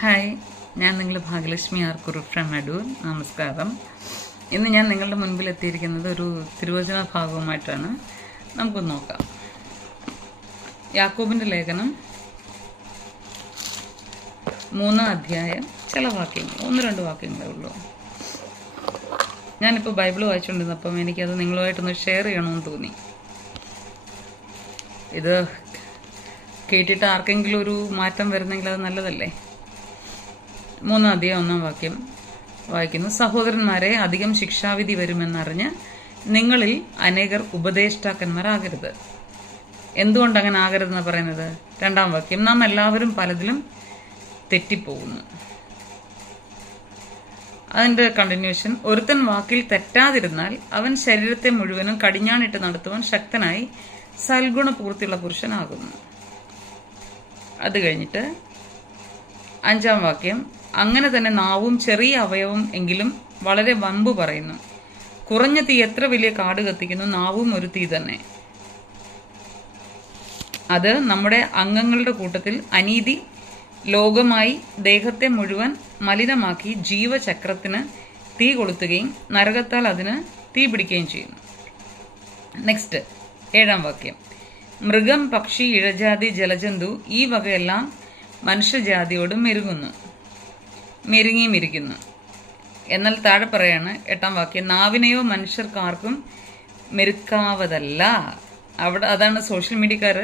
Hi, ഞാൻ നിങ്ങളുടെ Bhagyalakshmi ആർക്കുരു from Adoor. നമസ്കാരം. ഇന്ന് ഞാൻ നിങ്ങളുടെ മുൻപിൽ എത്തിയിരിക്കുന്നത് ഒരു തിരുവചന ഭാഗവുമായിട്ടാണ്. നമുക്കൊന്ന് നോക്കാം. യാക്കോബിൻ്റെ ലേഖനം 3-ാം അധ്യായം. ചില വാക്യങ്ങൾ, 1-2 വാക്യങ്ങളേ ഉള്ളൂ. ഞാനിപ്പോൾ ബൈബിൾ വായിച്ചുകൊണ്ടിരുന്നപ്പം എനിക്കത് നിങ്ങളുമായിട്ടൊന്ന് ഷെയർ ചെയ്യണമെന്ന് തോന്നി. ഇത് കേട്ടിട്ട് ആർക്കെങ്കിലും ഒരു മാറ്റം വരുന്നെങ്കിൽ അത് നല്ലതല്ലേ. 3-ാം അധ്യായം 1-ാം വാക്യം വായിക്കുന്നു. സഹോദരന്മാരെ, അധികം ശിക്ഷാവിധി വരുമെന്നറിഞ്ഞ് നിങ്ങളിൽ അനേകർ ഉപദേഷ്ടാക്കന്മാരാകരുത്. എന്തുകൊണ്ട് അങ്ങനെ ആകരുതെന്ന് പറയുന്നത്? 2-ാം വാക്യം, നാം എല്ലാവരും പലതിലും തെറ്റിപ്പോകുന്നു. അതിൻ്റെ കണ്ടിന്യൂഷൻ, ഒരുത്തൻ വാക്കിൽ തെറ്റാതിരുന്നാൽ അവൻ ശരീരത്തെ മുഴുവനും കടിഞ്ഞാണിട്ട് നടത്തുവാൻ ശക്തനായി സൽഗുണപൂർത്തിയുള്ള പുരുഷനാകുന്നു. അത് കഴിഞ്ഞിട്ട് 5-ാം വാക്യം, അങ്ങനെ തന്നെ നാവും ചെറിയ അവയവം എങ്കിലും വളരെ വമ്പ് പറയുന്നു. കുറഞ്ഞ തീ എത്ര വലിയ കാട് കത്തിക്കുന്നു, നാവും ഒരു തീ തന്നെ. അത് നമ്മുടെ അംഗങ്ങളുടെ കൂട്ടത്തിൽ അനീതി ലോകമായി ദേഹത്തെ മുഴുവൻ മലിനമാക്കി ജീവചക്രത്തിന് തീ കൊളുത്തുകയും നരകത്താൽ അതിന് തീ പിടിക്കുകയും ചെയ്യുന്നു. നെക്സ്റ്റ് 7-ാം വാക്യം, മൃഗം, പക്ഷി, ഇഴജാതി, ജലജന്തു ഈ വകയെല്ലാം മനുഷ്യജാതിയോട് മെരുങ്ങിയുമിരിക്കുന്നു. എന്നാൽ താഴെ പറയാണ് 8-ാം വാക്യം, നാവിനെയോ മനുഷ്യർക്കാർക്കും മെരുക്കാവതല്ല. അതാണ് സോഷ്യൽ മീഡിയക്കാർ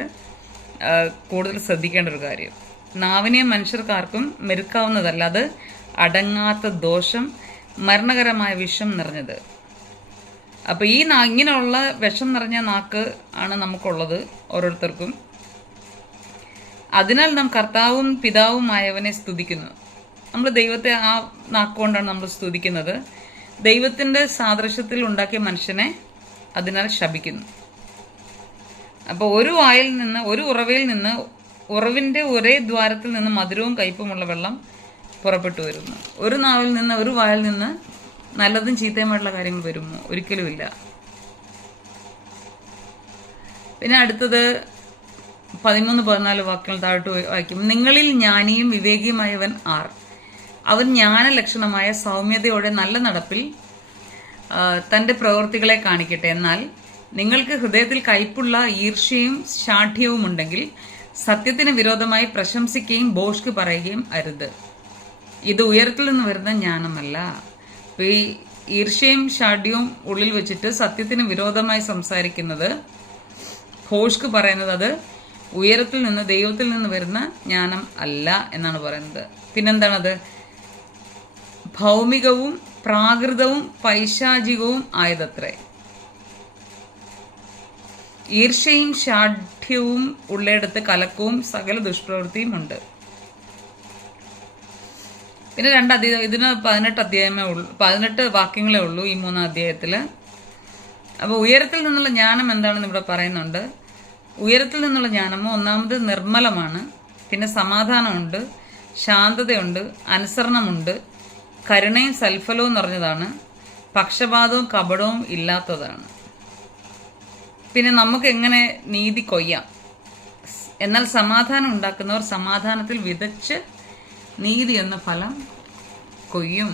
കൂടുതൽ ശ്രദ്ധിക്കേണ്ട ഒരു കാര്യം. നാവിനെയോ മനുഷ്യർക്കാർക്കും മെരുക്കാവുന്നതല്ല, അത് അടങ്ങാത്ത ദോഷം, മരണകരമായ വിഷം നിറഞ്ഞത്. അപ്പോൾ ഈ ഇങ്ങനെയുള്ള വിഷം നിറഞ്ഞ നാക്ക് ആണ് നമുക്കുള്ളത് ഓരോരുത്തർക്കും. അതിനാൽ നാം കർത്താവും പിതാവുമായവനെ സ്തുതിക്കുന്നു. നമ്മൾ ദൈവത്തെ ആ നാക്കുകൊണ്ടാണ് നമ്മൾ സ്തുതിക്കുന്നത്. ദൈവത്തിൻ്റെ സാദൃശ്യത്തിൽ ഉണ്ടാക്കിയ മനുഷ്യനെ അതിനാൽ ശപിക്കുന്നു. അപ്പോൾ ഒരു ഉറവയിൽ നിന്ന് ഉറവിൻ്റെ ഒരേ ദ്വാരത്തിൽ നിന്ന് മധുരവും കയ്പുമുള്ള വെള്ളം പുറപ്പെട്ടു വരുന്നു. ഒരു നാവിൽ നിന്ന്, ഒരു വായിൽ നിന്ന് നല്ലതും ചീത്തയുമായിട്ടുള്ള കാര്യങ്ങൾ വരുമോ? ഒരിക്കലുമില്ല. പിന്നെ അടുത്തത് 13-14 വാക്യങ്ങൾ താഴോട്ട് വായിക്കും. നിങ്ങളിൽ ജ്ഞാനിയും വിവേകിയുമായവൻ ആർ? അവൻ ജ്ഞാനലക്ഷണമായ സൗമ്യതയോടെ നല്ല നടപ്പിൽ തൻ്റെ പ്രവൃത്തികളെ കാണിക്കട്ടെ. എന്നാൽ നിങ്ങൾക്ക് ഹൃദയത്തിൽ കയ്പുള്ള ഈർഷ്യയും ശാഠ്യവും ഉണ്ടെങ്കിൽ സത്യത്തിന് വിരോധമായി പ്രശംസിക്കുകയും ഭോഷ്ക് പറയുകയും അരുത്. ഇത് ഉയരത്തിൽ നിന്ന് വരുന്ന ജ്ഞാനമല്ല. ഈ ഈർഷ്യയും ശാഠ്യവും ഉള്ളിൽ വെച്ചിട്ട് സത്യത്തിന് വിരോധമായി സംസാരിക്കുന്നത്, ഭോഷ്ക് പറയുന്നത്, അത് ഉയരത്തിൽ നിന്ന്, ദൈവത്തിൽ നിന്ന് വരുന്ന ജ്ഞാനം അല്ല എന്നാണ് പറയുന്നത്. പിന്നെന്താണത്? ഭൗമികവും പ്രാകൃതവും പൈശാചികവും ആയതത്രേ. ഈർഷ്യയും ശാഠ്യവും ഉള്ളയിടത്ത് കലക്കവും സകല ദുഷ്പ്രവൃത്തിയും ഉണ്ട്. പിന്നെ ഇതിന് 18 വാക്യങ്ങളേ ഉള്ളൂ ഈ 3-ാം അധ്യായത്തിൽ. അപ്പോൾ ഉയരത്തിൽ നിന്നുള്ള ജ്ഞാനം എന്താണെന്ന് ഇവിടെ പറയുന്നുണ്ട്. ഉയരത്തിൽ നിന്നുള്ള ജ്ഞാനമോ ഒന്നാമത് നിർമ്മലമാണ്, പിന്നെ സമാധാനമുണ്ട്, ശാന്തതയുണ്ട്, അനുസരണമുണ്ട്, കരുണയും സൽഫലവും നിറഞ്ഞതാണ്, പക്ഷപാതവും കപടവും ഇല്ലാത്തതാണ്. പിന്നെ നമുക്ക് എങ്ങനെ നീതി കൊയ്യാം? എന്നാൽ സമാധാനം ഉണ്ടാക്കുന്നവർ സമാധാനത്തിൽ വിതച്ച് നീതി എന്ന ഫലം കൊയ്യും.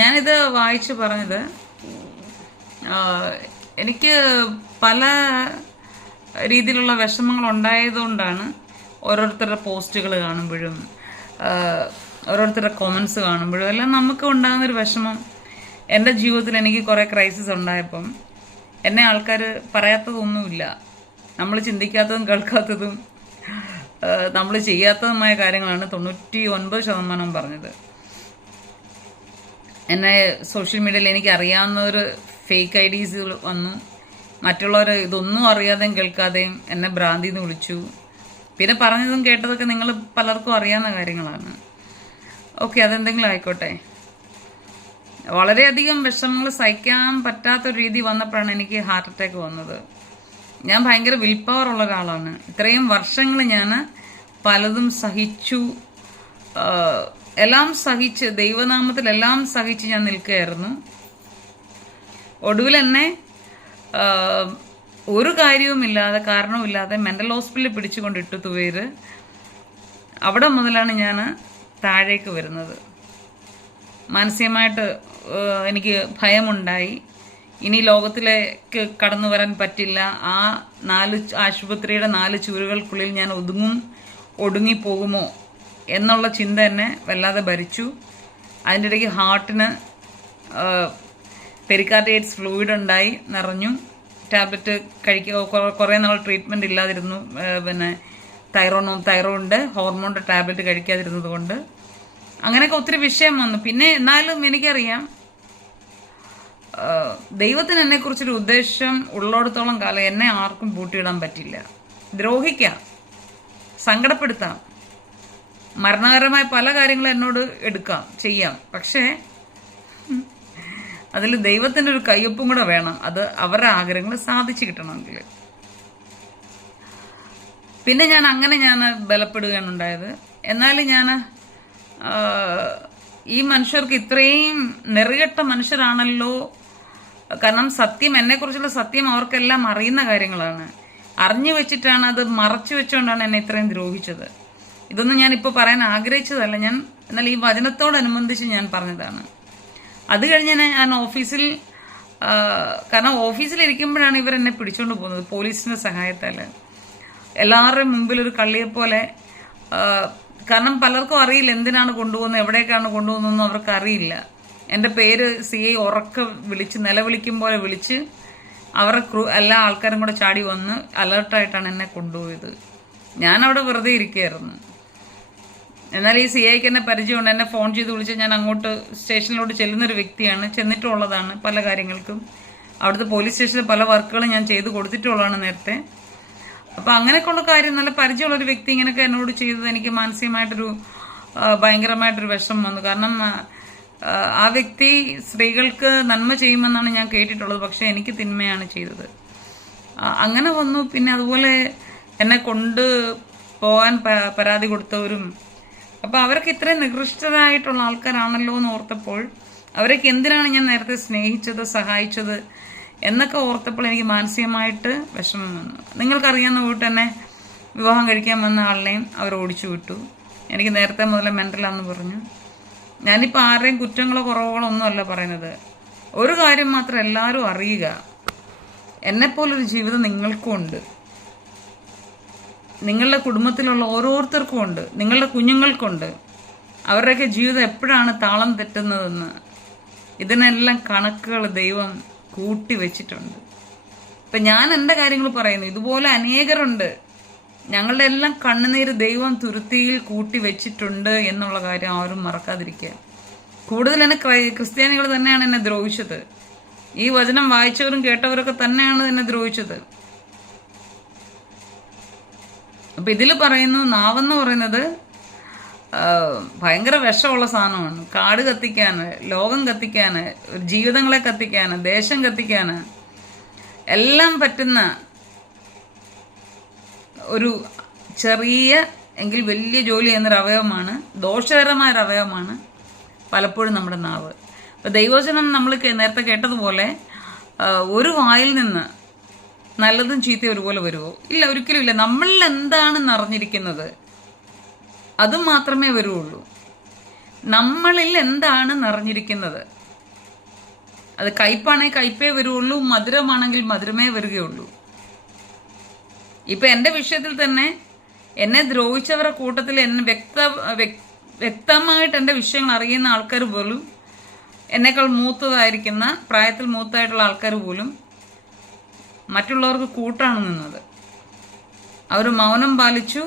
ഞാനിത് വായിച്ചു പറഞ്ഞത്, എനിക്ക് പല രീതിയിലുള്ള വിഷമങ്ങൾ ഉണ്ടായതുകൊണ്ടാണ് ഓരോരുത്തരുടെ പോസ്റ്റുകൾ കാണുമ്പോഴും ഓരോരുത്തരുടെ കോമൻസ് കാണുമ്പോഴും എല്ലാം നമുക്ക് ഉണ്ടാകുന്നൊരു വിഷമം. എൻ്റെ ജീവിതത്തിൽ എനിക്ക് കുറേ ക്രൈസിസ് ഉണ്ടായപ്പം എന്നെ ആൾക്കാർ പറയാത്തതൊന്നുമില്ല. നമ്മൾ ചിന്തിക്കാത്തതും കേൾക്കാത്തതും നമ്മൾ ചെയ്യാത്തതുമായ കാര്യങ്ങളാണ് 99% പറഞ്ഞത്. എന്നെ സോഷ്യൽ മീഡിയയിൽ എനിക്ക് അറിയാവുന്നൊരു ഫേക്ക് IDs വന്നു. മറ്റുള്ളവർ ഇതൊന്നും അറിയാതെയും കേൾക്കാതെയും എന്നെ ഭ്രാന്തിന്ന് വിളിച്ചു. പിന്നെ പറഞ്ഞതും കേട്ടതൊക്കെ നിങ്ങൾ പലർക്കും അറിയാവുന്ന കാര്യങ്ങളാണ്. ഓക്കെ, അതെന്തെങ്കിലും ആയിക്കോട്ടെ. വളരെയധികം വിഷമങ്ങൾ സഹിക്കാൻ പറ്റാത്തൊരു രീതി വന്നപ്പോഴാണ് എനിക്ക് ഹാർട്ട് അറ്റാക്ക് വന്നത്. ഞാൻ ഭയങ്കര വിൽ പവർ ഉള്ള ഒരാളാണ്. ഇത്രയും വർഷങ്ങൾ ഞാൻ പലതും സഹിച്ചു, എല്ലാം സഹിച്ച്, ദൈവനാമത്തിൽ എല്ലാം സഹിച്ച് ഞാൻ നിൽക്കുകയായിരുന്നു. ഒടുവിൽ എന്നെ ഒരു കാര്യവുമില്ലാതെ, കാരണവുമില്ലാതെ മെൻ്റൽ ഹോസ്പിറ്റലിൽ പിടിച്ചുകൊണ്ടിട്ടു തുവേര്. അവിടെ മുതലാണ് ഞാൻ താഴേക്ക് വരുന്നത്. മാനസികമായിട്ട് എനിക്ക് ഭയമുണ്ടായി. ഇനി ലോകത്തിലേക്ക് കടന്നു വരാൻ പറ്റില്ല. ആ ആശുപത്രിയുടെ 4 ചുവരുകൾക്കുള്ളിൽ ഞാൻ ഒടുങ്ങിപ്പോകുമോ എന്നുള്ള ചിന്ത എന്നെ വല്ലാതെ ഭരിച്ചു. അതിൻ്റെ ഇടയ്ക്ക് ഹാർട്ടിന് പെരിക്കാർഡിയറ്റ്സ് ഫ്ലൂയിഡ് ഉണ്ടായി, നിറഞ്ഞു. ടാബ്ലറ്റ് കുറേ നാൾ ട്രീറ്റ്മെൻറ്റ് ഇല്ലാതിരുന്നു. പിന്നെ തൈറോയിഡ് ഹോർമോണിൻ്റെ ടാബ്ലറ്റ് കഴിക്കാതിരുന്നത് കൊണ്ട് അങ്ങനെയൊക്കെ ഒത്തിരി വിഷയം വന്നു. പിന്നെ എന്നാലും എനിക്കറിയാം ദൈവത്തിന് എന്നെക്കുറിച്ചൊരു ഉദ്ദേശം ഉള്ളിടത്തോളം കാലം എന്നെ ആർക്കും പൂട്ടിയിടാൻ പറ്റില്ല. ദ്രോഹിക്കാം, സങ്കടപ്പെടുത്താം, മരണകരമായ പല കാര്യങ്ങളും എന്നോട് ചെയ്യാം. പക്ഷേ അതിൽ ദൈവത്തിൻ്റെ ഒരു കയ്യൊപ്പും കൂടെ വേണം, അത് അവരുടെ ആഗ്രഹങ്ങൾ സാധിച്ചു കിട്ടണമെങ്കിൽ. പിന്നെ ഞാൻ ബലപ്പെടുകയാണ് ഉണ്ടായത്. എന്നാലും ഞാൻ ഈ മനുഷ്യർക്ക് ഇത്രയും നെറികെട്ട മനുഷ്യരാണല്ലോ. കാരണം എന്നെക്കുറിച്ചുള്ള സത്യം അവർക്കെല്ലാം അറിയുന്ന കാര്യങ്ങളാണ്. അറിഞ്ഞു വെച്ചിട്ടാണ്, അത് മറച്ചു വെച്ചുകൊണ്ടാണ് എന്നെ ഇത്രയും ദ്രോഹിച്ചത്. ഇതൊന്നും ഞാനിപ്പോൾ പറയാൻ ആഗ്രഹിച്ചതല്ല, എന്നാൽ ഈ വചനത്തോടനുബന്ധിച്ച് ഞാൻ പറഞ്ഞതാണ്. അത് കഴിഞ്ഞ് ഞാൻ ഓഫീസിൽ, കാരണം ഓഫീസിലിരിക്കുമ്പോഴാണ് ഇവരെന്നെ പിടിച്ചുകൊണ്ട് പോകുന്നത് പോലീസിൻ്റെ സഹായത്താൽ. എല്ലാവരുടെയും മുമ്പിൽ ഒരു കള്ളിയെപ്പോലെ. കാരണം പലർക്കും അറിയില്ല എന്തിനാണ് കൊണ്ടുപോകുന്നത്, എവിടേക്കാണ് കൊണ്ടുപോകുന്നതെന്നും അവർക്ക് അറിയില്ല. എൻ്റെ പേര് CI ഉറക്കെ നിലവിളിക്കും പോലെ വിളിച്ച് അവരുടെ എല്ലാ ആൾക്കാരും കൂടെ ചാടി വന്ന് അലർട്ടായിട്ടാണ് എന്നെ കൊണ്ടുപോയത്. ഞാനവിടെ വെറുതെ ഇരിക്കുകയായിരുന്നു. എന്നാൽ ഈ CIക്ക് എന്നെ പരിചയമുണ്ട്. എന്നെ ഫോൺ ചെയ്ത് വിളിച്ച് ഞാൻ അങ്ങോട്ട് സ്റ്റേഷനിലോട്ട് ചെല്ലുന്നൊരു വ്യക്തിയാണ്, ചെന്നിട്ടുള്ളതാണ് പല കാര്യങ്ങൾക്കും. അവിടുത്തെ പോലീസ് സ്റ്റേഷനിൽ പല വർക്കുകളും ഞാൻ ചെയ്ത് കൊടുത്തിട്ടുള്ളതാണ് നേരത്തെ. അപ്പം അങ്ങനെയൊക്കെയുള്ള കാര്യം, നല്ല പരിചയമുള്ളൊരു വ്യക്തി ഇങ്ങനെയൊക്കെ എന്നോട് ചെയ്തത് എനിക്ക് മാനസികമായിട്ടൊരു ഭയങ്കരമായിട്ടൊരു വിഷമം വന്നു. കാരണം ആ വ്യക്തി സ്ത്രീകൾക്ക് നന്മ ചെയ്യുമെന്നാണ് ഞാൻ കേട്ടിട്ടുള്ളത്, പക്ഷെ എനിക്ക് തിന്മയാണ് ചെയ്തത്. അങ്ങനെ വന്നു. പിന്നെ അതുപോലെ എന്നെ കൊണ്ട് പോകാൻ പരാതി കൊടുത്തവരും, അപ്പം അവരൊക്കെ ഇത്രയും നികൃഷ്ടരായിട്ടുള്ള ആൾക്കാരാണല്ലോ എന്ന് ഓർത്തപ്പോൾ, അവരൊക്കെ എന്തിനാണ് ഞാൻ നേരത്തെ സ്നേഹിച്ചത്, സഹായിച്ചത് എന്നൊക്കെ ഓർത്തപ്പോൾ എനിക്ക് മാനസികമായിട്ട് വിഷമം വന്നു. നിങ്ങൾക്കറിയാവുന്ന വീട്ടിൽ തന്നെ വിവാഹം കഴിക്കാൻ വന്ന ആളിനെയും അവർ ഓടിച്ചു വിട്ടു. എനിക്ക് നേരത്തെ മുതലേ മെൻ്റലാണെന്ന് പറഞ്ഞു. ഞാനിപ്പോൾ ആരുടെയും കുറ്റങ്ങളോ കുറവുകളോ ഒന്നുമല്ല പറയുന്നത്. ഒരു കാര്യം മാത്രം എല്ലാവരും അറിയുക, എന്നെപ്പോലൊരു ജീവിതം നിങ്ങൾക്കും ഉണ്ട്, നിങ്ങളുടെ കുടുംബത്തിലുള്ള ഓരോരുത്തർക്കും ഉണ്ട്, നിങ്ങളുടെ കുഞ്ഞുങ്ങൾക്കുണ്ട്. അവരുടെയൊക്കെ ജീവിതം എപ്പോഴാണ് താളം തെറ്റുന്നതെന്ന് ഇതിനെല്ലാം കണക്കുകൾ ദൈവം കൂട്ടി വെച്ചിട്ടുണ്ട്. ഇപ്പം ഞാൻ എൻ്റെ കാര്യങ്ങൾ പറയുന്നു, ഇതുപോലെ അനേകരുണ്ട്. ഞങ്ങളുടെ എല്ലാം കണ്ണുനീര് ദൈവം തുരുത്തിയിൽ കൂട്ടി വെച്ചിട്ടുണ്ട് എന്നുള്ള കാര്യം ആരും മറക്കാതിരിക്കുക. കൂടുതൽ എന്നെ ക്രിസ്ത്യാനികൾ തന്നെയാണ് എന്നെ ദ്രോഹിച്ചത്. ഈ വചനം വായിച്ചവരും കേട്ടവരൊക്കെ തന്നെയാണ് എന്നെ ദ്രോഹിച്ചത്. അപ്പം ഇതിൽ പറയുന്നു, നാവെന്ന് പറയുന്നത് ഭയങ്കര വിഷമുള്ള സാധനമാണ്. കാട് കത്തിക്കാൻ, ലോകം കത്തിക്കാൻ, ജീവിതങ്ങളെ കത്തിക്കാൻ, ദേശം കത്തിക്കാൻ എല്ലാം പറ്റുന്ന ഒരു ചെറിയ എങ്കിൽ വലിയ ജോലി ചെയ്യുന്നൊരു അവയവമാണ്, ദോഷകരമായൊരു അവയവമാണ് പലപ്പോഴും നമ്മുടെ നാവ്. അപ്പോൾ ദൈവവചനം നമ്മൾ നേരത്തെ കേട്ടതുപോലെ ഒരു വായിൽ നിന്ന് നല്ലതും ചീത്തയും ഒരുപോലെ വരുമോ? ഇല്ല, ഒരിക്കലും ഇല്ല. നമ്മളിൽ എന്താണെന്ന് അറിഞ്ഞിരിക്കുന്നത് അത് മാത്രമേ വരുള്ളൂ. നമ്മളിൽ എന്താണ് നിറഞ്ഞിരിക്കുന്നത്, അത് കയ്പാണെങ്കിൽ കയ്പേ വരുള്ളൂ, മധുരമാണെങ്കിൽ മധുരമേ വരികയുള്ളൂ. ഇപ്പം എൻ്റെ വിഷയത്തിൽ തന്നെ എന്നെ ദ്രോഹിച്ചവരുടെ കൂട്ടത്തിൽ എന്നെ വ്യക്തമായിട്ട് എൻ്റെ വിഷയങ്ങൾ അറിയുന്ന ആൾക്കാർ പോലും, എന്നേക്കാൾ മൂത്തതായിരിക്കുന്ന പ്രായത്തിൽ മൂത്തതായിട്ടുള്ള ആൾക്കാർ പോലും മറ്റുള്ളവർക്ക് കൂട്ടാണ് നിന്നത്. അവർ മൗനം പാലിച്ചു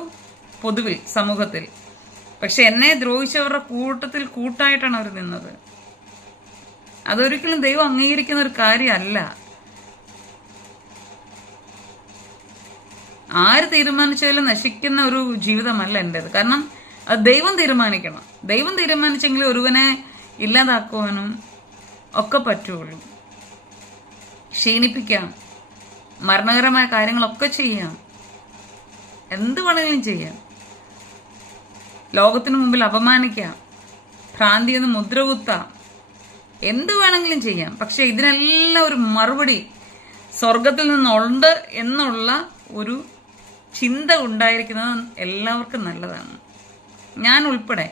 പൊതുവിൽ സമൂഹത്തിൽ. പക്ഷെ എന്നെ ദ്രോഹിച്ചവരുടെ കൂട്ടത്തിൽ കൂട്ടായിട്ടാണ് അവർ നിന്നത്. അതൊരിക്കലും ദൈവം അംഗീകരിക്കുന്ന ഒരു കാര്യമല്ല. ആര് തീരുമാനിച്ചാലും നശിക്കുന്ന ഒരു ജീവിതമല്ല എൻ്റേത്. കാരണം അത് ദൈവം തീരുമാനിക്കണം. ദൈവം തീരുമാനിച്ചെങ്കിൽ ഒരുവനെ ഇല്ലാതാക്കുവാനും ഒക്കെ പറ്റുള്ളൂ. ക്ഷീണിപ്പിക്കാം, മരണകരമായ കാര്യങ്ങളൊക്കെ ചെയ്യാം, എന്ത് വേണമെങ്കിലും ചെയ്യാം, ലോകത്തിന് മുമ്പിൽ അപമാനിക്കാം, ഭ്രാന്തിയെന്ന് മുദ്ര കുത്താം, എന്ത് വേണമെങ്കിലും ചെയ്യാം. പക്ഷെ ഇതിനെല്ലാം ഒരു മറുപടി സ്വർഗത്തിൽ നിന്നുണ്ട് എന്നുള്ള ഒരു ചിന്ത ഉണ്ടായിരിക്കുന്നത് എല്ലാവർക്കും നല്ലതാണ്. ഞാൻ ഉൾപ്പെടെ.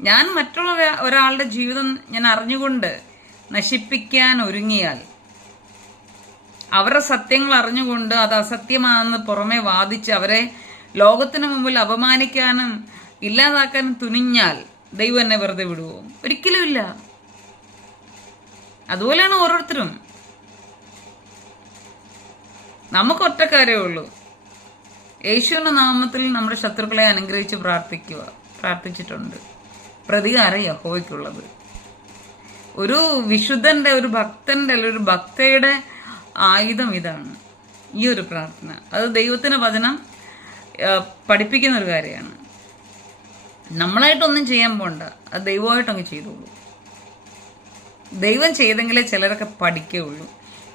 ഞാൻ മറ്റുള്ള ഒരാളുടെ ജീവിതം ഞാൻ അറിഞ്ഞുകൊണ്ട് നശിപ്പിക്കാൻ ഒരുങ്ങിയാൽ, അവരുടെ സത്യങ്ങൾ അറിഞ്ഞുകൊണ്ട് അത് അസത്യമാണെന്ന് പുറമെ വാദിച്ച് അവരെ ലോകത്തിന് മുമ്പിൽ അപമാനിക്കാനും ഇല്ലാതാക്കാനും തുനിഞ്ഞാൽ ദൈവം എന്നെ വെറുതെ വിടുവോ? ഒരിക്കലും ഇല്ല. അതുപോലെയാണ് ഓരോരുത്തരും. നമുക്ക് ഒറ്റക്കാരേ ഉള്ളൂ. യേശുവിന്റെ നാമത്തിൽ നമ്മുടെ ശത്രുക്കളെ അനുഗ്രഹിച്ച് പ്രാർത്ഥിച്ചിട്ടുണ്ട്. പ്രതികാരം യഹോവയ്ക്കുള്ളത്. ഒരു വിശുദ്ധന്റെ, ഒരു ഭക്തന്റെ, ഒരു ഭക്തയുടെ ആയുധം ഇതാണ്, ഈ ഒരു പ്രാർത്ഥന. അത് ദൈവത്തിന്റെ വചനം പഠിപ്പിക്കുന്ന ഒരു കാര്യമാണ്. നമ്മളായിട്ടൊന്നും ചെയ്യാൻ പോണ്ട, അത് ദൈവമായിട്ടങ്ങ് ചെയ്തോളൂ. ദൈവം ചെയ്തെങ്കിലേ ചിലരൊക്കെ പഠിക്കുകയുള്ളൂ.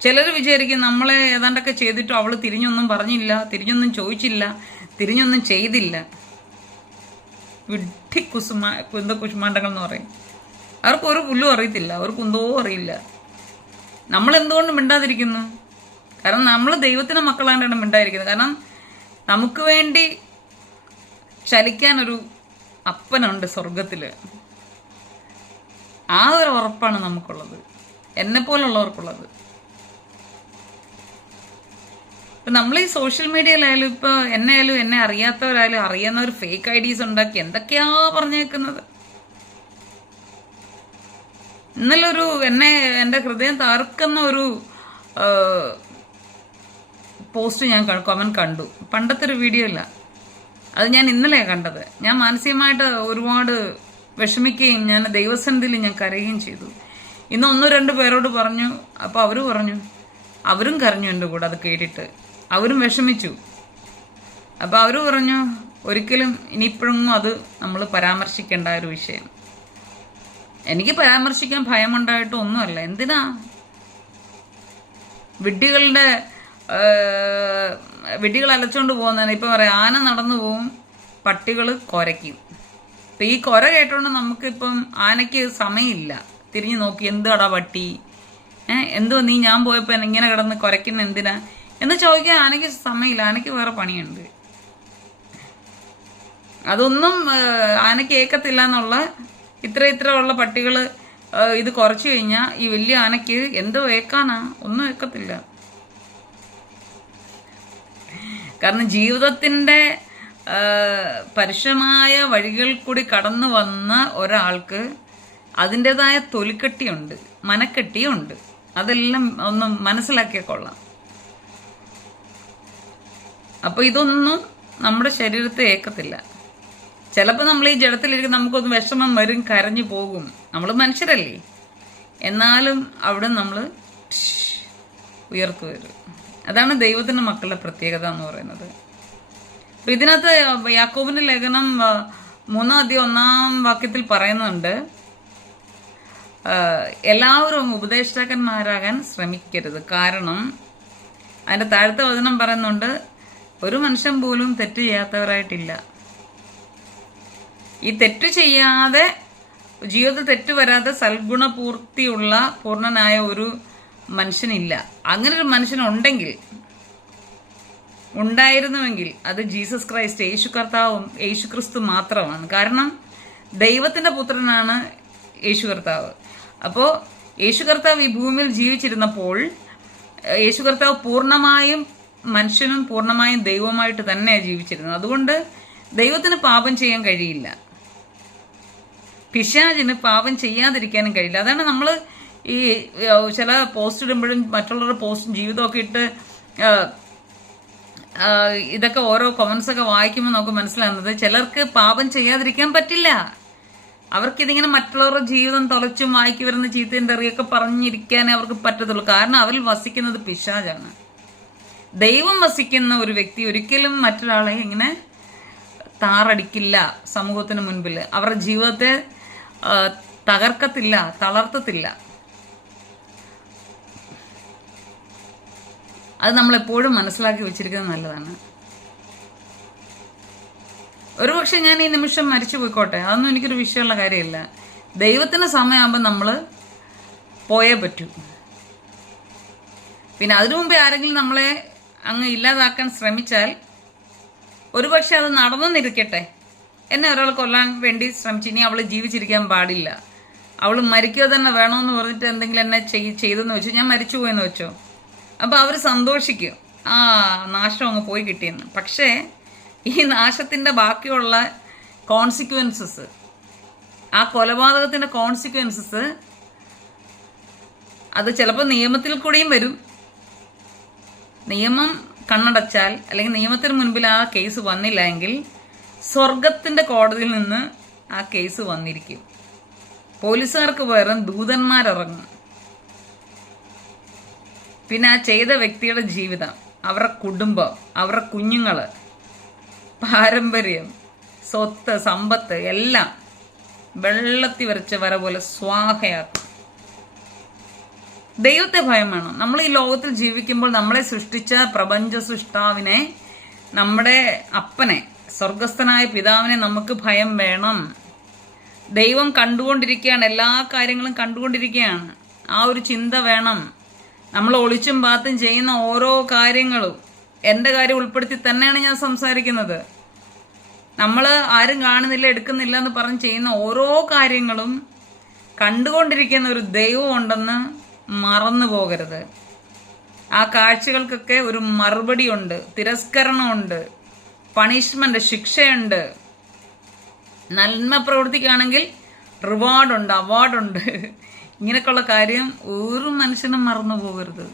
ചിലർ വിചാരിക്കും നമ്മളെ ഏതാണ്ടൊക്കെ ചെയ്തിട്ടും അവൾ തിരിഞ്ഞൊന്നും പറഞ്ഞില്ല, തിരിഞ്ഞൊന്നും ചോദിച്ചില്ല, തിരിഞ്ഞൊന്നും ചെയ്തില്ല. വിഡ്ഢി കുശുമാണ്ടങ്ങൾ എന്ന് പറയും. അവർക്ക് ഒരു പുല്ലും അറിയത്തില്ല, അവർക്ക് എന്തോ അറിയില്ല. നമ്മൾ എന്തുകൊണ്ട് മിണ്ടാതിരിക്കുന്നു? കാരണം നമ്മൾ ദൈവത്തിന്റെ മക്കളാണ്ടാണ് മിണ്ടായിരിക്കുന്നത്. കാരണം നമുക്ക് വേണ്ടി ചലിക്കാനൊരു അപ്പനുണ്ട് സ്വർഗത്തില്. ആ ഒരു ഉറപ്പാണ് നമുക്കുള്ളത്, എന്നെ പോലുള്ളവർക്കുള്ളത്. ഇപ്പം നമ്മൾ ഈ സോഷ്യൽ മീഡിയയിലായാലും, ഇപ്പോൾ എന്നെ അറിയാത്തവരായാലും അറിയുന്നവർ ഫേക്ക് ഐഡീസ് ഉണ്ടാക്കി എന്തൊക്കെയാ പറഞ്ഞേക്കുന്നത്. ഇന്നലെ എൻ്റെ ഹൃദയം തകർക്കുന്ന ഒരു പോസ്റ്റ് ഞാൻ കമന്റ് കണ്ടു. പണ്ടത്തെ ഒരു വീഡിയോ അല്ല, അത് ഞാൻ ഇന്നലെയാണ് കണ്ടത്. ഞാൻ മാനസികമായിട്ട് ഒരുപാട് വിഷമിക്കുകയും ഞാൻ ദൈവസന്നിധിയിൽ ഞാൻ കരയുകയും ചെയ്തു. ഇന്ന് 1-2 പേരോട് പറഞ്ഞു. അപ്പോൾ അവർ പറഞ്ഞു, അവരും കരഞ്ഞു എൻ്റെ കൂടെ അത് കേട്ടിട്ട്. അവരും വിഷമിച്ചു. അപ്പോൾ അവർ പറഞ്ഞു, ഒരിക്കലും ഇനിയിപ്പോഴൊന്നും അത് നമ്മൾ പരാമർശിക്കേണ്ട ഒരു വിഷയം. എനിക്ക് പരാമർശിക്കാൻ ഭയമുണ്ടായിട്ടോ ഒന്നുമല്ല. എന്തിനാ? വിഡ്ഢികൾ അലച്ചോണ്ട് പോകുന്നതാണ്. ഇപ്പം പറയാം, ആന നടന്നു പോവും, പട്ടികൾ കുരയ്ക്കും. ഇപ്പം ഈ കുര കേട്ടോണ്ട് നമുക്കിപ്പം ആനയ്ക്ക് സമയമില്ല തിരിഞ്ഞു നോക്കി, എന്തുവാടാ പട്ടി, എന്തുവാ നീ ഞാൻ പോയപ്പോൾ ഇങ്ങനെ കിടന്ന് കുരയ്ക്കുന്ന എന്തിനാ എന്ന് ചോദിക്കാൻ ആനയ്ക്ക് സമയമില്ല. ആനയ്ക്ക് വേറെ പണിയുണ്ട്. അതൊന്നും ആനയ്ക്ക് ഏക്കത്തില്ല എന്നുള്ള ഇത്ര ഉള്ള പട്ടികൾ ഇത് കുറച്ചു കഴിഞ്ഞാൽ ഈ വലിയ ആനയ്ക്ക് എന്തോ ഏക്കാനാ? ഒന്നും ഏക്കത്തില്ല. കാരണം ജീവിതത്തിന്റെ പരുഷമായ വഴികൾ കൂടി കടന്നു വന്ന ഒരാൾക്ക് അതിൻ്റെതായ തൊലിക്കെട്ടിയുണ്ട്, മനക്കെട്ടിയുണ്ട്. അതെല്ലാം ഒന്ന് മനസ്സിലാക്കിയാൽ കൊള്ളാം. അപ്പൊ ഇതൊന്നും നമ്മുടെ ശരീരത്തെ ഏക്കത്തില്ല. ചിലപ്പോൾ നമ്മൾ ഈ ജഡത്തിലിരിക്കും, നമുക്കൊന്ന് വിഷമം വരും, കരഞ്ഞു പോകും. നമ്മൾ മനുഷ്യരല്ലേ. എന്നാലും അവിടെ നമ്മൾ ഉയർത്തു വരും. അതാണ് ദൈവത്തിന്റെ മക്കളുടെ പ്രത്യേകത എന്ന് പറയുന്നത്. അപ്പൊ ഇതിനകത്ത് യാക്കോബിന്റെ ലേഖനം 3:1 പറയുന്നുണ്ട്, എല്ലാവരും ഉപദേഷ്ടാക്കന്മാരാകാൻ ശ്രമിക്കരുത്. കാരണം അതിന്റെ താഴത്തെ വചനം പറയുന്നുണ്ട്, ഒരു മനുഷ്യൻ പോലും തെറ്റ് ചെയ്യാത്തവരായിട്ടില്ല. ഈ തെറ്റ് ചെയ്യാതെ, ജീവിതത്തിൽ തെറ്റ് വരാതെ സൽഗുണപൂർത്തിയുള്ള പൂർണ്ണനായ ഒരു മനുഷ്യനില്ല. അങ്ങനെ ഒരു മനുഷ്യൻ ഉണ്ടായിരുന്നുവെങ്കിൽ അത് ജീസസ് ക്രൈസ്റ്റ്, യേശു ക്രിസ്തു മാത്രമാണ്. കാരണം ദൈവത്തിന്റെ പുത്രനാണ് യേശു കർത്താവ്. അപ്പോൾ യേശു കർത്താവ് ഈ ഭൂമിയിൽ ജീവിച്ചിരുന്നപ്പോൾ യേശു കർത്താവ് പൂർണ്ണമായും മനുഷ്യനും പൂർണ്ണമായും ദൈവമായിട്ട് തന്നെയാണ് ജീവിച്ചിരുന്നത്. അതുകൊണ്ട് ദൈവത്തിന് പാപം ചെയ്യാൻ കഴിയില്ല, പിശാചിന് പാപം ചെയ്യാതിരിക്കാനും കഴിയില്ല. അതാണ് നമ്മൾ ഈ ചില പോസ്റ്റ് ഇടുമ്പോഴും മറ്റുള്ളവരുടെ പോസ്റ്റും ജീവിതമൊക്കെ ഇട്ട് ഇതൊക്കെ ഓരോ കമന്റ്സ് ഒക്കെ വായിക്കുമ്പോൾ നമുക്ക് മനസ്സിലാകുന്നത്, ചിലർക്ക് പാപം ചെയ്യാതിരിക്കാൻ പറ്റില്ല. അവർക്കിതിങ്ങനെ മറ്റുള്ളവരുടെ ജീവിതം തുളച്ചും വായിക്കി വരുന്ന ചീത്തയും തെറിയൊക്കെ പറഞ്ഞിരിക്കാനേ അവർക്ക് പറ്റത്തുള്ളൂ. കാരണം അവരിൽ വസിക്കുന്നത് പിശാചാണ്. ദൈവം വസിക്കുന്ന ഒരു വ്യക്തി ഒരിക്കലും മറ്റൊരാളെ ഇങ്ങനെ താറടിക്കില്ല. സമൂഹത്തിന് മുൻപിൽ അവരുടെ ജീവിതത്തെ തകർക്കത്തില്ല, തളർത്തത്തില്ല. അത് നമ്മളെപ്പോഴും മനസ്സിലാക്കി വെച്ചിരിക്കുന്നത് നല്ലതാണ്. ഒരുപക്ഷെ ഞാൻ ഈ നിമിഷം മരിച്ചു പോയിക്കോട്ടെ, അതൊന്നും എനിക്കൊരു വിഷയമുള്ള കാര്യമില്ല. ദൈവത്തിന് സമയമാകുമ്പോൾ നമ്മൾ പോയേ പറ്റൂ. പിന്നെ അതിനു മുമ്പേ ആരെങ്കിലും നമ്മളെ അങ്ങ് ഇല്ലാതാക്കാൻ ശ്രമിച്ചാൽ ഒരുപക്ഷെ അത് നടന്നെന്നിരിക്കട്ടെ, എന്നെ ഒരാൾ കൊല്ലാൻ വേണ്ടി ശ്രമിച്ചു, ഇനി അവൾ ജീവിച്ചിരിക്കാൻ പാടില്ല, അവൾ മരിക്കുക തന്നെ വേണമെന്ന് പറഞ്ഞിട്ട് എന്തെങ്കിലും എന്നെ ചെയ്തെന്ന് വെച്ചു, ഞാൻ മരിച്ചു പോയെന്ന് വെച്ചോ, അപ്പോൾ അവർ സന്തോഷിക്കും, ആ നാശം അങ്ങ് പോയി കിട്ടിയെന്ന്. പക്ഷേ ഈ നാശത്തിൻ്റെ ബാക്കിയുള്ള കോൺസിക്വൻസസ്, ആ കൊലപാതകത്തിൻ്റെ കോൺസിക്വൻസസ് അത് ചിലപ്പോൾ നിയമത്തിൽ കൂടെയും വരും. നിയമം കണ്ണടച്ചാൽ അല്ലെങ്കിൽ നിയമത്തിന് മുൻപിൽ ആ കേസ് വന്നില്ല എങ്കിൽ സ്വർഗത്തിൻ്റെ കോടതിയിൽ നിന്ന് ആ കേസ് വന്നിരിക്കും. പോലീസുകാർക്ക് പകരം ദൂതന്മാരിറങ്ങും. പിന്നെ ആ ചെയ്ത വ്യക്തിയുടെ ജീവിതം, അവരുടെ കുടുംബം, അവരുടെ കുഞ്ഞുങ്ങൾ, പാരമ്പര്യം, സ്വത്ത്, സമ്പത്ത് എല്ലാം വെള്ളത്തിൽ വരച്ച വര പോലെ സ്വാഹയാക്കും. ദൈവത്തെ ഭയം വേണം. നമ്മൾ ഈ ലോകത്തിൽ ജീവിക്കുമ്പോൾ നമ്മളെ സൃഷ്ടിച്ച പ്രപഞ്ച സൃഷ്ടാവിനെ, നമ്മുടെ അപ്പനെ, സ്വർഗസ്ഥനായ പിതാവിനെ നമുക്ക് ഭയം വേണം. ദൈവം കണ്ടുകൊണ്ടിരിക്കുകയാണ്, എല്ലാ കാര്യങ്ങളും കണ്ടുകൊണ്ടിരിക്കുകയാണ്. ആ ഒരു ചിന്ത വേണം. നമ്മൾ ഒളിച്ചും പാത്തും ചെയ്യുന്ന ഓരോ കാര്യങ്ങളും, എൻ്റെ കാര്യം ഉൾപ്പെടുത്തി തന്നെയാണ് ഞാൻ സംസാരിക്കുന്നത്. നമ്മൾ ആരും കാണുന്നില്ല, എടുക്കുന്നില്ല എന്ന് പറഞ്ഞ് ചെയ്യുന്ന ഓരോ കാര്യങ്ങളും കണ്ടുകൊണ്ടിരിക്കുന്ന ഒരു ദൈവം ഉണ്ടെന്ന് മറന്നു പോകരുത്. ആ കാഴ്ചകൾക്കൊക്കെ ഒരു മറുപടി ഉണ്ട്, തിരസ്കരണമുണ്ട്, പണിഷ്മെന്റ്, ശിക്ഷയുണ്ട്. നന്മ പ്രവർത്തിക്കുകയാണെങ്കിൽ റിവാർഡുണ്ട്, അവാർഡുണ്ട്. ഇങ്ങനെയൊക്കെയുള്ള കാര്യം ഒരു മനുഷ്യനും മറന്നു പോകരുത്.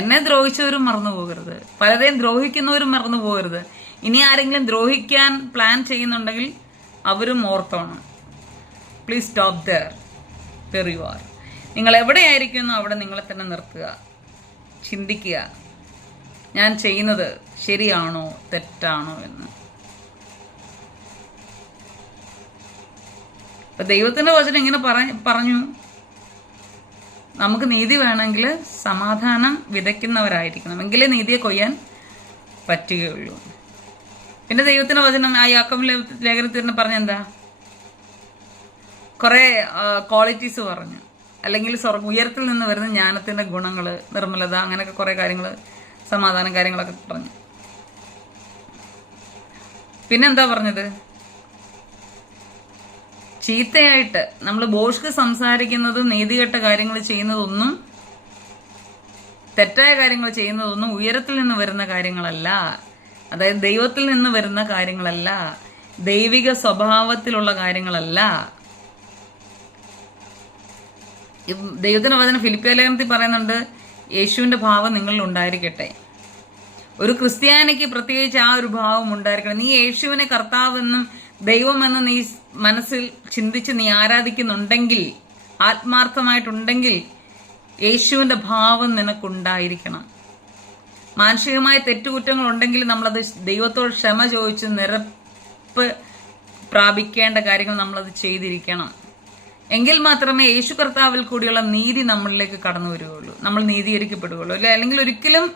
എന്നെ ദ്രോഹിച്ചവരും മറന്നു പോകരുത്, പലരെയും ദ്രോഹിക്കുന്നവരും മറന്നു പോകരുത്. ഇനി ആരെങ്കിലും ദ്രോഹിക്കാൻ പ്ലാൻ ചെയ്യുന്നുണ്ടെങ്കിൽ അവരും ഓർത്തോണം. Please stop there you are. നിങ്ങൾ എവിടെയായിരിക്കുന്നോ അവിടെ നിങ്ങളെ തന്നെ നിർത്തുക, ചിന്തിക്കുക, ഞാൻ ചെയ്യുന്നത് ശരിയാണോ തെറ്റാണോ എന്ന്. ഇപ്പൊ ദൈവത്തിന്റെ വചനം ഇങ്ങനെ പറഞ്ഞു, നമുക്ക് നീതി വേണമെങ്കിൽ സമാധാനം വിതയ്ക്കുന്നവരായിരിക്കണം, എങ്കിലേ നീതിയെ കൊയ്യാൻ പറ്റുകയുള്ളൂ. പിന്നെ ദൈവത്തിന്റെ വചനം ആ യാക്കോബ് ലേഖനത്തിൽ പറഞ്ഞെന്താ, കുറെ ക്വാളിറ്റീസ് പറഞ്ഞു, അല്ലെങ്കിൽ ഉയരത്തിൽ നിന്ന് വരുന്ന ജ്ഞാനത്തിന്റെ ഗുണങ്ങൾ, നിർമ്മലത, അങ്ങനെയൊക്കെ കുറെ കാര്യങ്ങൾ, സമാധാനം കാര്യങ്ങളൊക്കെ പറഞ്ഞു. പിന്നെന്താ പറഞ്ഞത്, ചീത്തയായിട്ട് നമ്മൾ ബോഷ്ക്ക് സംസാരിക്കുന്നതും നീതികെട്ട കാര്യങ്ങൾ ചെയ്യുന്നതൊന്നും, തെറ്റായ കാര്യങ്ങൾ ചെയ്യുന്നതൊന്നും ഉയരത്തിൽ നിന്ന് വരുന്ന കാര്യങ്ങളല്ല, അതായത് ദൈവത്തിൽ നിന്ന് വരുന്ന കാര്യങ്ങളല്ല, ദൈവിക സ്വഭാവത്തിലുള്ള കാര്യങ്ങളല്ല. ദൈവത്തിന്റെ വചനം ഫിലിപ്പിയ ലേഖനത്തിൽ പറയുന്നുണ്ട്, യേശുവിന്റെ ഭാവം നിങ്ങളിൽ ഉണ്ടായിരിക്കട്ടെ. ഒരു ക്രിസ്ത്യാനിക്ക് പ്രത്യേകിച്ച് ആ ഒരു ഭാവം ഉണ്ടായിരിക്കണം. നീ യേശുവിനെ കർത്താവെന്നും ദൈവമെന്ന് നീ മനസ്സിൽ ചിന്തിച്ച് നീ ആരാധിക്കുന്നുണ്ടെങ്കിൽ, ആത്മാർത്ഥമായിട്ടുണ്ടെങ്കിൽ, യേശുവിന്റെ ഭാവം നിനക്കുണ്ടായിരിക്കണം. മാനുഷികമായ തെറ്റുകുറ്റങ്ങൾ ഉണ്ടെങ്കിൽ നമ്മളത് ദൈവത്തോട് ക്ഷമ ചോദിച്ച് നിരപ്പ് പ്രാപിക്കേണ്ട കാര്യങ്ങൾ നമ്മളത് ചെയ്തിരിക്കണം. എങ്കിൽ മാത്രമേ യേശു കർത്താവിൽ കൂടിയുള്ള നീതി നമ്മളിലേക്ക് കടന്നു വരികയുള്ളൂ, നമ്മൾ നീതീകരിക്കപ്പെടുകയുള്ളൂ. അല്ലെങ്കിൽ ഒരിക്കലും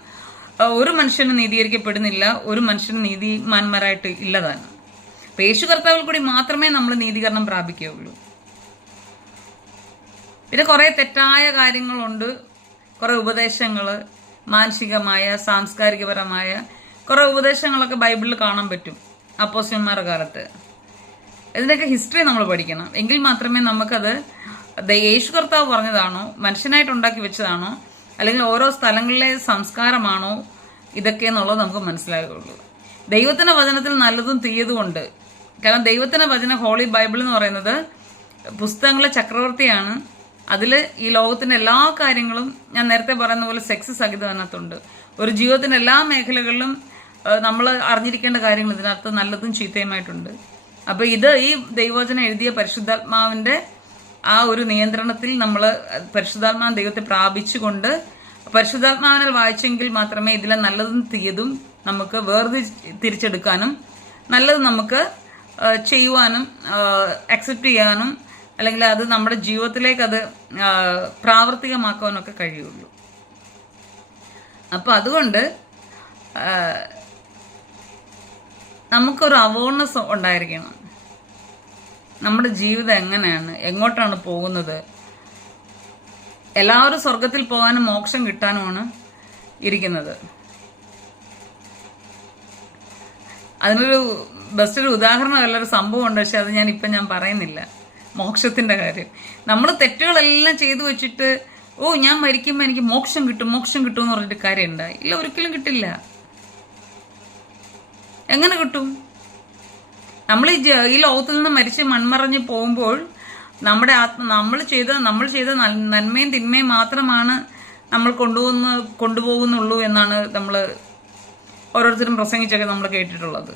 ഒരു മനുഷ്യനും നീതീകരിക്കപ്പെടുന്നില്ല, ഒരു മനുഷ്യനും നീതിമാന്മാരായിട്ട് ഇല്ലതാണ്. അപ്പൊ യേശു കർത്താവിൽ കൂടി മാത്രമേ നമ്മൾ നീതീകരണം പ്രാപിക്കുകയുള്ളൂ. പിന്നെ കുറെ തെറ്റായ കാര്യങ്ങളുണ്ട്, കുറെ ഉപദേശങ്ങൾ, മാനസികമായ സാംസ്കാരികപരമായ കുറെ ഉപദേശങ്ങളൊക്കെ ബൈബിളിൽ കാണാൻ പറ്റും അപ്പോസ്തലന്മാരുടെ കാലത്ത്. ഇതിൻ്റെയൊക്കെ ഹിസ്റ്ററി നമ്മൾ പഠിക്കണം, എങ്കിൽ മാത്രമേ നമുക്കത് യേശു കർത്താവ് പറഞ്ഞതാണോ, മനുഷ്യനായിട്ട് ഉണ്ടാക്കി വെച്ചതാണോ, അല്ലെങ്കിൽ ഓരോ സ്ഥലങ്ങളിലെ സംസ്കാരമാണോ ഇതൊക്കെ എന്നുള്ളത് നമുക്ക് മനസ്സിലാകുള്ളൂ. ദൈവത്തിന്റെ വചനത്തിൽ നല്ലതും തീയതും ഉണ്ട്. കാരണം ദൈവത്തിന്റെ വചനം, ഹോളി ബൈബിൾ എന്ന് പറയുന്നത് പുസ്തകങ്ങളെ ചക്രവർത്തിയാണ്. അതിൽ ഈ ലോകത്തിന്റെ എല്ലാ കാര്യങ്ങളും, ഞാൻ നേരത്തെ പറയുന്ന പോലെ സെക്സ് സഹിതം അതിനകത്തുണ്ട്. ഒരു ജീവിതത്തിന്റെ എല്ലാ മേഖലകളിലും നമ്മൾ അറിഞ്ഞിരിക്കേണ്ട കാര്യങ്ങൾ ഇതിനകത്ത് നല്ലതും ചീത്തയുമായിട്ടുണ്ട്. അപ്പൊ ഇത് ഈ ദൈവവചനം എഴുതിയ പരിശുദ്ധാത്മാവിന്റെ ആ ഒരു നിയന്ത്രണത്തിൽ നമ്മൾ പരിശുദ്ധാത്മാവ് ദൈവത്തെ പ്രാപിച്ചുകൊണ്ട് പരിശുദ്ധാത്മാവിനാൽ വായിച്ചെങ്കിൽ മാത്രമേ ഇതിലെ നല്ലതും തീയതും നമുക്ക് തിരിച്ചെടുക്കാനും നല്ലത് നമുക്ക് ചെയ്യുവാനും അക്സെപ്റ്റ് ചെയ്യാനും അല്ലെങ്കിൽ അത് നമ്മുടെ ജീവിതത്തിലേക്ക് അത് പ്രാവർത്തികമാക്കാനൊക്കെ കഴിയുള്ളൂ. അപ്പൊ അതുകൊണ്ട് നമുക്കൊരു അവയർനെസ് ഉണ്ടായിരിക്കണം. നമ്മുടെ ജീവിതം എങ്ങനെയാണ്, എങ്ങോട്ടാണ് പോകുന്നത്. എല്ലാവരും സ്വർഗത്തിൽ പോകാനും മോക്ഷം കിട്ടാനുമാണ് ഇരിക്കുന്നത്. അതിനൊരു ബെസ്റ്റ് ഒരു ഉദാഹരണമല്ല, ഒരു സംഭവമുണ്ട്, പക്ഷെ അത് ഞാൻ പറയുന്നില്ല. മോക്ഷത്തിന്റെ കാര്യം. നമ്മൾ തെറ്റുകളെല്ലാം ചെയ്തു വെച്ചിട്ട് ഞാൻ മരിക്കുമ്പോൾ എനിക്ക് മോക്ഷം കിട്ടും എന്ന് പറഞ്ഞിട്ട് കാര്യമുണ്ട്? ഇല്ല, ഒരിക്കലും കിട്ടില്ല. എങ്ങനെ കിട്ടും? നമ്മൾ ഈ ലോകത്തിൽ നിന്ന് മരിച്ച് മൺമറഞ്ഞ് പോകുമ്പോൾ നമ്മൾ ചെയ്ത നന്മയും തിന്മയും മാത്രമാണ് നമ്മൾ കൊണ്ടുപോകുന്നുള്ളൂ എന്നാണ് നമ്മൾ ഓരോരുത്തരും പ്രസംഗിച്ചൊക്കെ നമ്മൾ കേട്ടിട്ടുള്ളത്.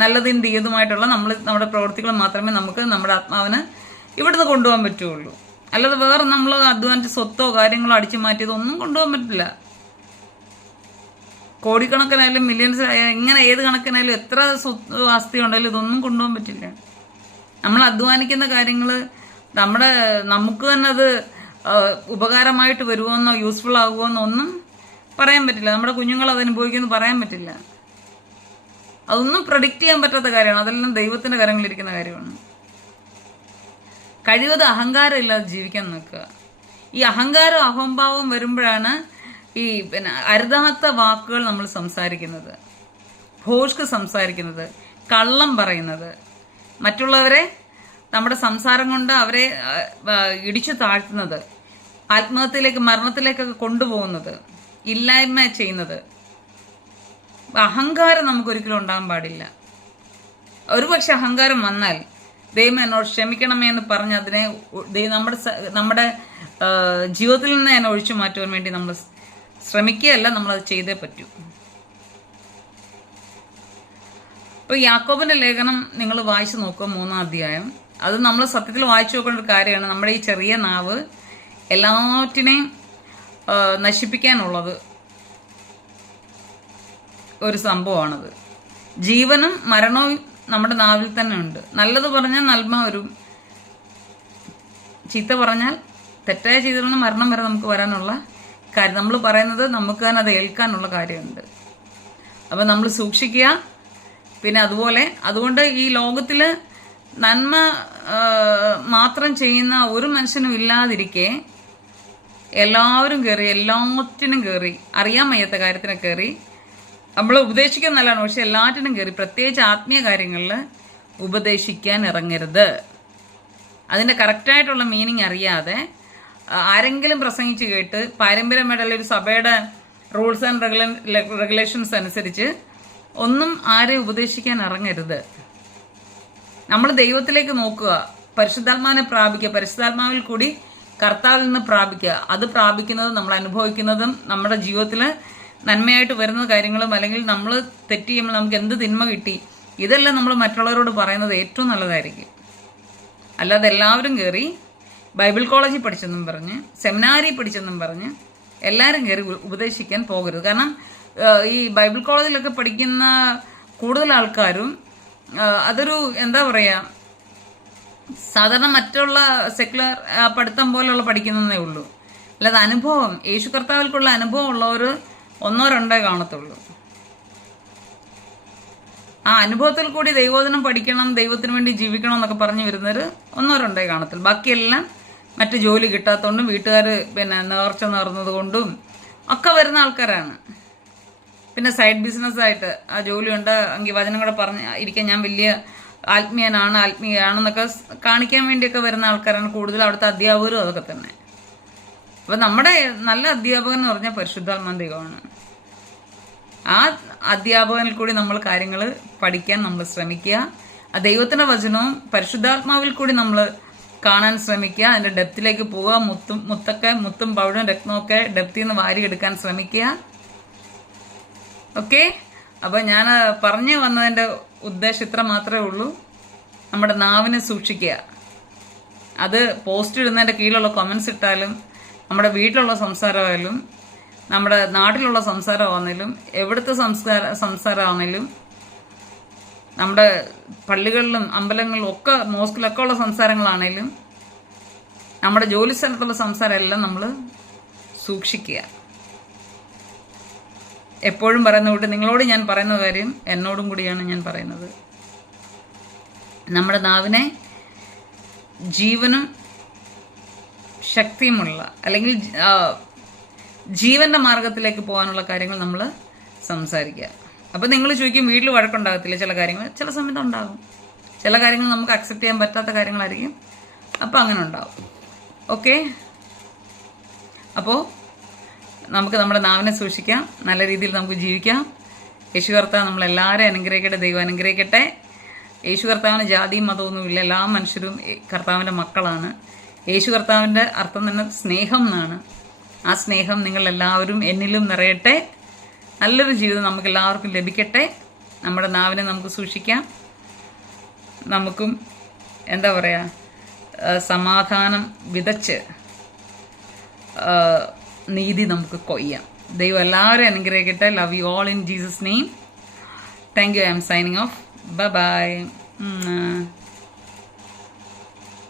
നല്ലതും തീയതുമായിട്ടുള്ള നമ്മുടെ പ്രവൃത്തികൾ മാത്രമേ നമുക്ക് നമ്മുടെ ആത്മാവിന് ഇവിടുന്ന് കൊണ്ടുപോകാൻ പറ്റുള്ളൂ. അല്ലാതെ വേറെ നമ്മൾ അധ്വാനിച്ച് സ്വത്തോ കാര്യങ്ങളോ അടിച്ചു മാറ്റിയതോ ഒന്നും കൊണ്ടുപോകാൻ പറ്റില്ല. കോടിക്കണക്കിനായാലും മില്യൺസ് ഇങ്ങനെ ഏത് കണക്കിനായാലും എത്ര സ്വത്ത് ആസ്തി ഉണ്ടെങ്കിലും ഇതൊന്നും കൊണ്ടുപോകാൻ പറ്റില്ല. നമ്മൾ അധ്വാനിക്കുന്ന കാര്യങ്ങൾ നമുക്ക് തന്നെ അത് ഉപകാരമായിട്ട് വരുമോന്നോ യൂസ്ഫുൾ ആകുമോന്നോ ഒന്നും പറയാൻ പറ്റില്ല. നമ്മുടെ കുഞ്ഞുങ്ങൾ അത് അനുഭവിക്കുമെന്ന് പറയാൻ പറ്റില്ല. അതൊന്നും പ്രഡിക്റ്റ് ചെയ്യാൻ പറ്റാത്ത കാര്യമാണ്. അതെല്ലാം ദൈവത്തിന്റെ കരങ്ങളിലിരിക്കുന്ന കാര്യമാണ്. കഴിവത് അഹങ്കാരം ഇല്ലാതെ ജീവിക്കാൻ നോക്കുക. ഈ അഹങ്കാരം അഹംഭാവം വരുമ്പോഴാണ് ഈ അരുതാത്ത വാക്കുകൾ നമ്മൾ സംസാരിക്കുന്നത്, ഭോഷ്ക്ക് സംസാരിക്കുന്നത്, കള്ളം പറയുന്നത്, മറ്റുള്ളവരെ നമ്മുടെ സംസാരം കൊണ്ട് അവരെ ഇടിച്ചു താഴ്ത്തുന്നത്, ആത്മഹത്യയിലേക്ക് മരണത്തിലേക്കൊക്കെ കൊണ്ടുപോകുന്നത്, ഇല്ലായ്മ ചെയ്യുന്നത്. അഹങ്കാരം നമുക്കൊരിക്കലും ഉണ്ടാകാൻ പാടില്ല. ഒരുപക്ഷെ അഹങ്കാരം വന്നാൽ ദൈവം എന്നോട് ക്ഷമിക്കണമേ എന്ന് പറഞ്ഞ് അതിനെ നമ്മുടെ ജീവിതത്തിൽ നിന്ന് ഞാൻ ഒഴിച്ചു മാറ്റുവാൻ വേണ്ടി നമ്മൾ ശ്രമിക്കുകയല്ല, നമ്മളത് ചെയ്തേ പറ്റൂ. ഇപ്പൊ യാക്കോബിന്റെ ലേഖനം നിങ്ങൾ വായിച്ചു നോക്കുക, 3-ാം അധ്യായം. അത് നമ്മൾ സത്യത്തിൽ വായിച്ചു നോക്കേണ്ട ഒരു കാര്യമാണ്. നമ്മുടെ ഈ ചെറിയ നാവ് എല്ലാറ്റിനെയും നശിപ്പിക്കാനുള്ളത് ഒരു സംഭവമാണത്. ജീവനും മരണവും നമ്മുടെ നാവിൽ തന്നെ ഉണ്ട്. നല്ലത് പറഞ്ഞാൽ നന്മ വരും, ചീത്ത പറഞ്ഞാൽ തെറ്റായ ചെയ്തിൽ നിന്ന് മരണം വരെ നമുക്ക് വരാനുള്ള കാര്യം. നമ്മൾ പറയുന്നത് നമുക്ക് തന്നെ അത് ഏൽക്കാനുള്ള കാര്യമുണ്ട്. അപ്പം നമ്മൾ സൂക്ഷിക്കുക. പിന്നെ അതുകൊണ്ട് ഈ ലോകത്തിൽ നന്മ മാത്രം ചെയ്യുന്ന ഒരു മനുഷ്യനും ഇല്ലാതിരിക്കെ എല്ലാവരും കയറി, എല്ലാറ്റിനും കയറി, അറിയാൻ വയ്യാത്ത കാര്യത്തിനെ കയറി. നമ്മൾ ഉപദേശിക്കാൻ നല്ലതാണ്, പക്ഷെ എല്ലാറ്റിനും കയറി, പ്രത്യേകിച്ച് ആത്മീയ കാര്യങ്ങളിൽ ഉപദേശിക്കാൻ ഇറങ്ങരുത്. അതിൻ്റെ കറക്റ്റായിട്ടുള്ള മീനിങ് അറിയാതെ ആരെങ്കിലും പ്രസംഗിച്ച് കേട്ട് പാരമ്പര്യമായിട്ടുള്ള ഒരു സഭയുടെ റൂൾസ് ആൻഡ് റെഗുലേഷൻസ് അനുസരിച്ച് ഒന്നും ആരെയും ഉപദേശിക്കാൻ ഇറങ്ങരുത്. നമ്മൾ ദൈവത്തിലേക്ക് നോക്കുക, പരിശുദ്ധാത്മാവിനെ പ്രാപിക്കുക, പരിശുദ്ധാത്മാവിൽ കൂടി കർത്താവിൽ നിന്ന് പ്രാപിക്കുക. അത് പ്രാപിക്കുന്നതും നമ്മൾ അനുഭവിക്കുന്നതും നമ്മുടെ ജീവിതത്തിൽ നന്മയായിട്ട് വരുന്ന കാര്യങ്ങളും, അല്ലെങ്കിൽ നമ്മൾ തെറ്റ് ചെയ്യുമ്പോൾ നമുക്ക് എന്ത് തിന്മ കിട്ടി, ഇതെല്ലാം നമ്മൾ മറ്റുള്ളവരോട് പറയുന്നത് ഏറ്റവും നല്ലതായിരിക്കും. അല്ലാതെ എല്ലാവരും കയറി ബൈബിൾ കോളേജിൽ പഠിച്ചെന്നും പറഞ്ഞ്, സെമിനാരി പഠിച്ചെന്നും പറഞ്ഞ് എല്ലാവരും കയറി ഉപദേശിക്കാൻ പോകരുത്. കാരണം ഈ ബൈബിൾ കോളേജിലൊക്കെ പഠിക്കുന്ന കൂടുതൽ ആൾക്കാരും അതൊരു എന്താ പറയുക, സാധാരണ മറ്റുള്ള സെക്യുലർ പഠിത്തം പോലെയുള്ള പഠിക്കുന്നതേ ഉള്ളൂ. അല്ലാതെ അനുഭവം, യേശു കർത്താവിൽക്കുള്ള അനുഭവം ഉള്ളവർ 1-2 കാണത്തുള്ളൂ. ആ അനുഭവത്തിൽ കൂടി ദൈവോധനം പഠിക്കണം, ദൈവത്തിന് വേണ്ടി ജീവിക്കണം എന്നൊക്കെ പറഞ്ഞു വരുന്നവർ 1-2 കാണത്തുള്ളൂ. ബാക്കിയെല്ലാം മറ്റു ജോലി കിട്ടാത്തതുകൊണ്ടും വീട്ടുകാർ നേർച്ച നേർന്നത് കൊണ്ടും ഒക്കെ വരുന്ന ആൾക്കാരാണ്. പിന്നെ സൈഡ് ബിസിനസ്സായിട്ട് ആ ജോലിയുണ്ട് എങ്കിൽ വചനം കൂടെ പറഞ്ഞ് ഇരിക്കാൻ ഞാൻ വലിയ ആത്മീയാണെന്നൊക്കെ കാണിക്കാൻ വേണ്ടിയൊക്കെ വരുന്ന ആൾക്കാരാണ് കൂടുതൽ. അവിടുത്തെ അധ്യാപകരും അതൊക്കെ തന്നെ. അപ്പം നമ്മുടെ നല്ല അധ്യാപകൻ എന്ന് പറഞ്ഞാൽ പരിശുദ്ധാത്മാ ദൈവമാണ്. ആ അധ്യാപകനിൽ കൂടി നമ്മൾ കാര്യങ്ങൾ പഠിക്കാൻ നമ്മൾ ശ്രമിക്കുക. ആ ദൈവത്തിൻ്റെ വചനവും പരിശുദ്ധാത്മാവിൽ കൂടി നമ്മൾ കാണാൻ ശ്രമിക്കുക. അതിൻ്റെ ഡെപ്തിലേക്ക് പോവുക. മുത്തും പവിഴം രത്നമൊക്കെ ഡെപ്തിൽ നിന്ന് വാരിയെടുക്കാൻ ശ്രമിക്കുക. ഓക്കെ, അപ്പോൾ ഞാൻ പറഞ്ഞു വന്നതിൻ്റെ ഉദ്ദേശം ഇത്ര മാത്രമേ ഉള്ളൂ. നമ്മുടെ നാവിനെ സൂക്ഷിക്കുക. അത് പോസ്റ്റ് ഇടുന്നതിൻ്റെ കീഴിലുള്ള കമൻസ് ഇട്ടാലും, നമ്മുടെ വീട്ടിലുള്ള സംസാരമായാലും, നമ്മുടെ നാട്ടിലുള്ള സംസാരമാണെങ്കിലും, എവിടുത്തെ സംസാരമാണെങ്കിലും, നമ്മുടെ പള്ളികളിലും അമ്പലങ്ങളിലും ഒക്കെ മോസ്കിലൊക്കെ ഉള്ള സംസാരങ്ങളാണെങ്കിലും, നമ്മുടെ ജോലി സ്ഥലത്തുള്ള സംസാരം എല്ലാം നമ്മൾ സൂക്ഷിക്കുക. എപ്പോഴും പറയുന്ന കൂട്ടി നിങ്ങളോട് ഞാൻ പറയുന്ന കാര്യം എന്നോടും കൂടിയാണ് ഞാൻ പറയുന്നത്. നമ്മുടെ നാവിനെ ജീവനും ശക്തിയുമുള്ള, അല്ലെങ്കിൽ ജീവന്റെ മാർഗത്തിലേക്ക് പോകാനുള്ള കാര്യങ്ങൾ നമ്മൾ സംസാരിക്കുക. അപ്പം നിങ്ങൾ ചോദിക്കും വീട്ടിൽ വഴക്കുണ്ടാകത്തില്ല ചില കാര്യങ്ങൾ, ചില സമയത്ത് ഉണ്ടാകും. ചില കാര്യങ്ങൾ നമുക്ക് അക്സെപ്റ്റ് ചെയ്യാൻ പറ്റാത്ത കാര്യങ്ങളായിരിക്കും, അപ്പോൾ അങ്ങനെ ഉണ്ടാവും. ഓക്കെ, അപ്പോൾ നമുക്ക് നമ്മുടെ നാവിനെ സൂക്ഷിക്കാം, നല്ല രീതിയിൽ നമുക്ക് ജീവിക്കാം. യേശു കർത്താവ് നമ്മളെല്ലാവരെയും അനുഗ്രഹിക്കട്ടെ, ദൈവം അനുഗ്രഹിക്കട്ടെ. യേശു കർത്താവിന് ജാതിയും മതമൊന്നുമില്ല, എല്ലാ മനുഷ്യരും കർത്താവിൻ്റെ മക്കളാണ്. യേശു കർത്താവിൻ്റെ അർത്ഥം തന്നെ സ്നേഹം എന്നാണ്. ആ സ്നേഹം നിങ്ങളെല്ലാവരും എന്നിലും നിറയട്ടെ. നല്ലൊരു ജീവിതം നമുക്ക് എല്ലാവർക്കും ലഭിക്കട്ടെ. നമ്മുടെ നാവിനെ നമുക്ക് സൂക്ഷിക്കാം. നമുക്കും എന്താ പറയുക, സമാധാനം വിതച്ച് നീതി നമുക്ക് കൊയ്യാം. ദൈവം എല്ലാവരും അനുഗ്രഹിക്കട്ടെ. Love you all in Jesus name. Thank you. I M signing off. Bye bye.